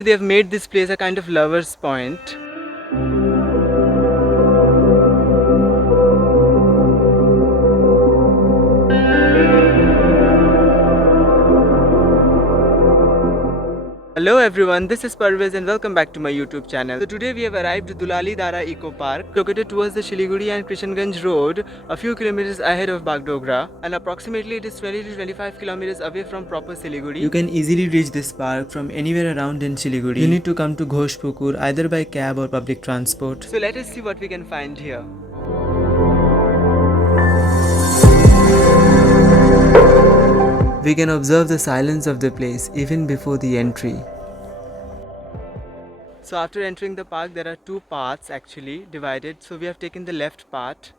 They have made this place a kind of lover's point. Hello everyone, this is Parvez and welcome back to my YouTube channel. So today we have arrived at Dulali Dara Eco Park, located towards the Shiliguri and Krishanganj road, a few kilometers ahead of Bagdogra, and approximately it is 20 to 25 kilometers away from proper Siliguri. You can easily reach this park from anywhere around in Shiliguri. You need to come to Ghoshpukur either by cab or public transport. So let us see what we can find here. We can observe the silence of the place even before the entry. So after entering the park, there are two paths actually divided. So we have taken the left part.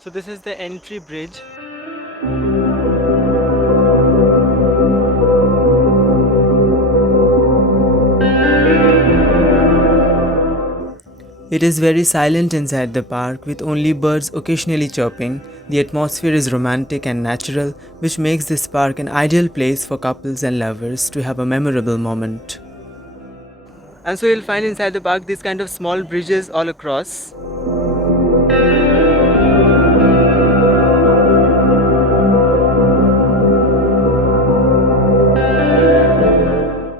So this is the entry bridge. It is very silent inside the park with only birds occasionally chirping. The atmosphere is romantic and natural, which makes this park an ideal place for couples and lovers to have a memorable moment. And so you'll find inside the park these kind of small bridges all across.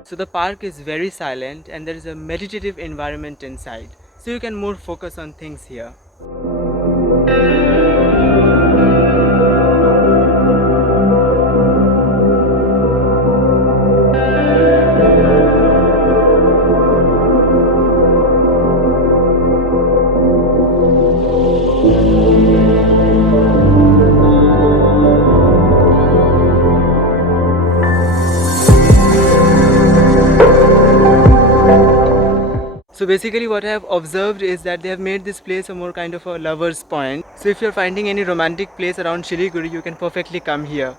So the park is very silent and there is a meditative environment inside. So you can more focus on things here. So basically what I have observed is that they have made this place a more kind of a lover's point. So if you're finding any romantic place around Shiliguri, you can perfectly come here.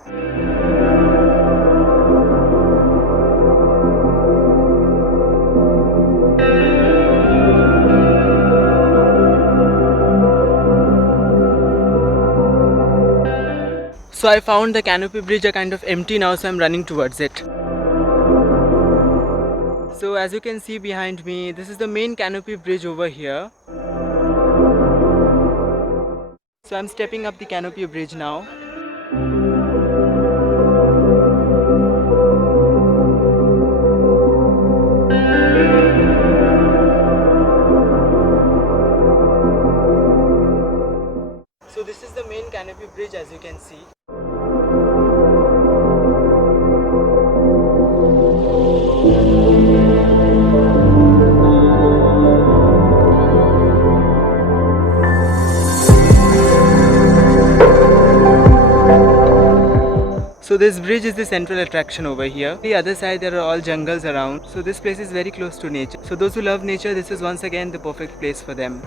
So I found the canopy bridge a kind of empty now, so I'm running towards it. So as you can see behind me, this is the main canopy bridge over here. So I'm stepping up the canopy bridge now. So this is the main canopy bridge, as you can see. So this bridge is the central attraction over here. The other side there are all jungles around. So this place is very close to nature. So those who love nature, this is once again the perfect place for them.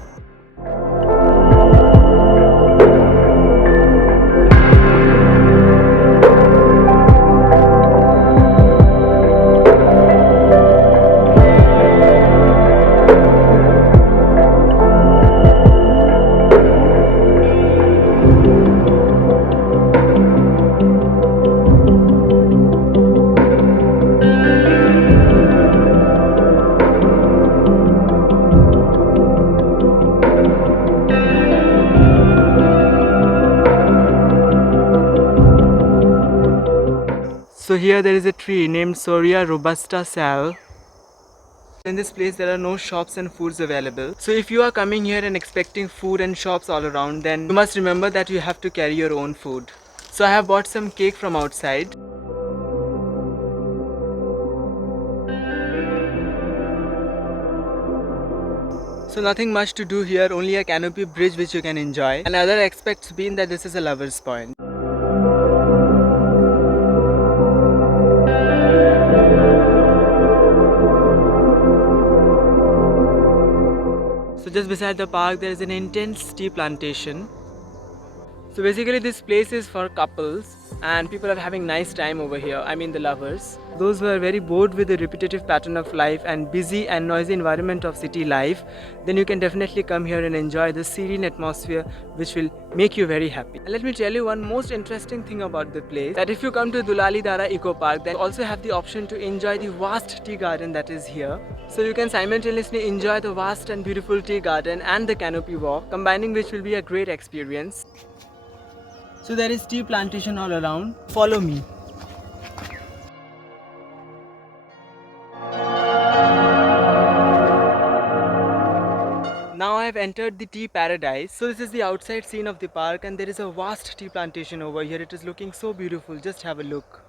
So here there is a tree named Soria robusta sal. In this place there are no shops and foods available. So if you are coming here and expecting food and shops all around, then you must remember that you have to carry your own food. So I have bought some cake from outside. So nothing much to do here, only a canopy bridge which you can enjoy. And other aspects being that this is a lover's point. So just beside the park there is an intense tea plantation. So basically this place is for couples. and people are having nice time over here. I mean the lovers. Those who are very bored with the repetitive pattern of life and busy and noisy environment of city life, then you can definitely come here and enjoy the serene atmosphere which will make you very happy. And let me tell you one most interesting thing about the place, that if you come to Dulali Dara Eco Park, then you also have the option to enjoy the vast tea garden that is here. So you can simultaneously enjoy the vast and beautiful tea garden and the canopy walk, combining which will be a great experience. So there is tea plantation all around. Follow me. Now I have entered the tea paradise. So this is the outside scene of the park and there is a vast tea plantation over here. It is looking so beautiful. Just have a look.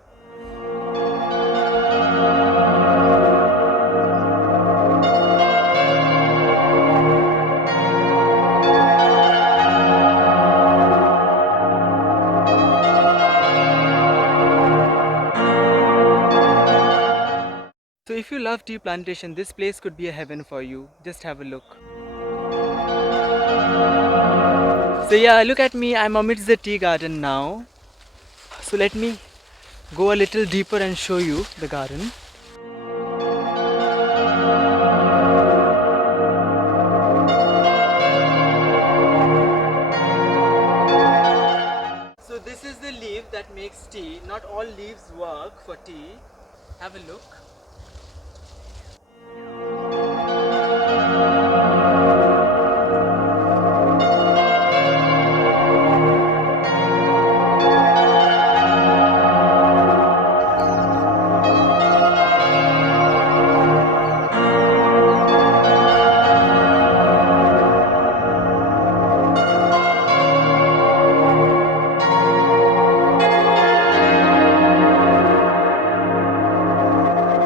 So if you love tea plantation, this place could be a heaven for you. Just have a look. So yeah, look at me. I'm amidst the tea garden now. So let me go a little deeper and show you the garden. So this is the leaf that makes tea. Not all leaves work for tea. Have a look.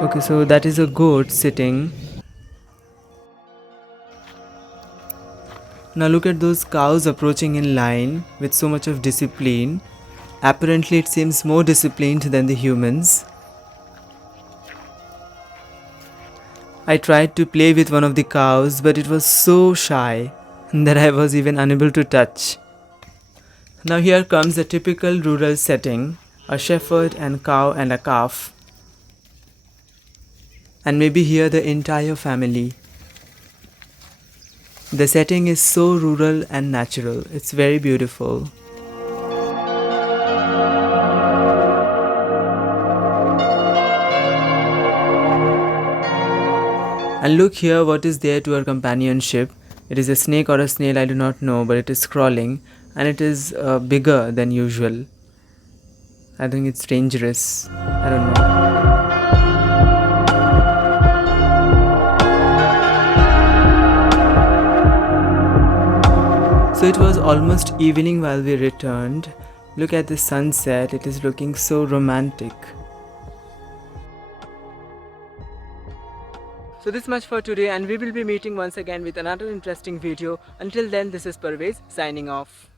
Okay, so that is a goat sitting. Now look at those cows approaching in line with so much of discipline. Apparently it seems more disciplined than the humans. I tried to play with one of the cows, but it was so shy that I was even unable to touch. Now here comes a typical rural setting, a shepherd and cow and a calf. And maybe here the entire family. The setting is so rural and natural. It's very beautiful. And look here, what is there to our companionship. It is a snake or a snail, I do not know, but it is crawling and it is bigger than usual. I think it's dangerous. I don't know. So it was almost evening while we returned. Look at the sunset, it is looking so romantic. So this much for today, and we will be meeting once again with another interesting video. Until then, this is Parvez signing off.